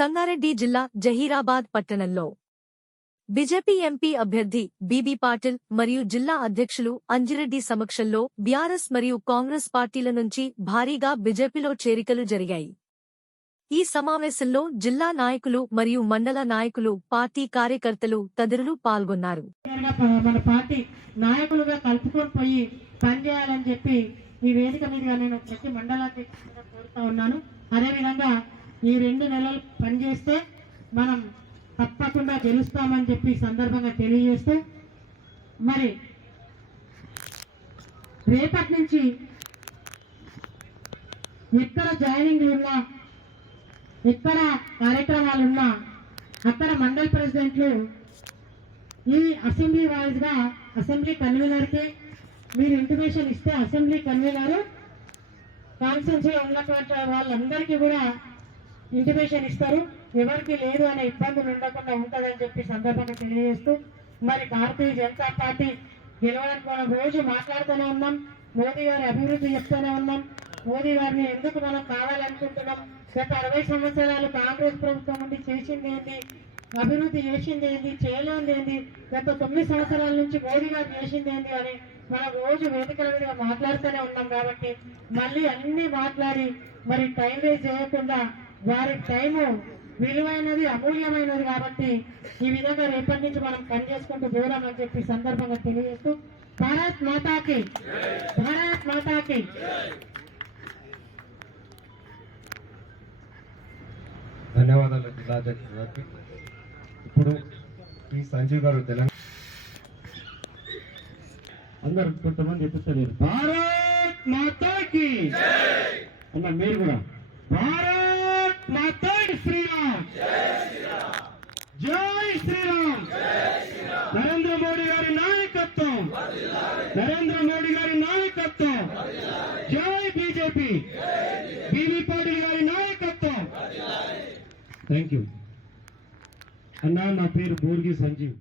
సంగారెడ్డి జిల్లా జహీరాబాద్ పట్టణంలో BJP MP అభ్యర్థి బీబీ పాటిల్ మరియు జిల్లా అధ్యక్షులు అంజిరెడ్డి సమక్షంలో బీఆర్ఎస్ మరియు కాంగ్రెస్ పార్టీల నుంచి భారీగా బీజేపీలో చేరికలు జరిగాయి. ఈ సమావేశంలో జిల్లా నాయకులు మరియు మండల నాయకులు, పార్టీ కార్యకర్తలు తదితరులు పాల్గొన్నారు. మన పార్టీ నాయకులుగా కలుపుకొని పోయి పనిచేయాలని చెప్పి ఈ వేదిక మీదుగా నేను ప్రతి మండలాధ్యక్షుడిగా కోరుతా ఉన్నాను. అదేవిధంగా ఈ 2 నెలలు పనిచేస్తే మనం తప్పకుండా గెలుస్తామని చెప్పి సందర్భంగా తెలియజేస్తూ, మరి రేపటి నుంచి ఎక్కడ జాయినింగ్లు ఉన్నా, ఎక్కడ కార్యక్రమాలున్నా అక్కడ మండల ప్రెసిడెంట్లు ఈ అసెంబ్లీ వైజ్ గా అసెంబ్లీ కన్వీనర్కి మీరు ఇంటిమేషన్ ఇస్తే అసెంబ్లీ కన్వీనర్ కాన్స్టిట్యూన్సీలో ఉన్నటువంటి వాళ్ళందరికీ కూడా ఇంటిమేషన్ ఇస్తారు. ఎవరికి లేదు అనే ఇబ్బందులు ఉండకుండా ఉంటుందని చెప్పి సందర్భంగా తెలియజేస్తూ, మరి భారతీయ జనతా పార్టీ గెలవడానికి మనం రోజు మాట్లాడుతూనే ఉన్నాం. మోదీ గారి అభివృద్ధి చెప్తూనే ఉన్నాం. మోదీ గారిని ఎందుకు మనం కావాలనుకుంటున్నాం? గత 60 సంవత్సరాలు కాంగ్రెస్ ప్రభుత్వం నుండి చేసింది ఏంటి, అభివృద్ధి చేసింది ఏంటి, చేయలేంది ఏంటి, గత 9 సంవత్సరాల నుంచి మోదీ గారు చేసింది ఏంటి అని మనం రోజు వేదికల మీద మాట్లాడుతూనే ఉన్నాం. కాబట్టి మళ్ళీ అన్ని మాట్లాడి మరి టైం వేస్ట్ చేయకుండా, వారి టైము విలువైనది, అమూల్యమైనది కాబట్టి ఈ విధంగా రేపటి నుంచి మనం పని చేసుకుంటూ పోరామని చెప్పి సందర్భంగా తెలియజేస్తూ, భారత్ మాతాకి, భారత్ మాతాకి. ధన్యవాదాలు జిల్లా అధ్యక్షుడు గారికి. ఇప్పుడు ఈ సంజీవ్ గారు తెలంగాణ అందరు కొంతమంది చెప్తారు భారత్ మాతాకి అన్న, మీరు కూడా భారత్ మాతా శ్రీరామ్, జై శ్రీరామ్. నరేంద్ర మోడీ గారి నాయకత్వం, నరేంద్ర మోడీ గారి నాయకత్వం, జై బీజేపీ, బీబీ పాటిల్ గారి నాయకత్వం. థ్యాంక్ యూ అన్నా. నా పేరు బోర్గి సంజీవ్.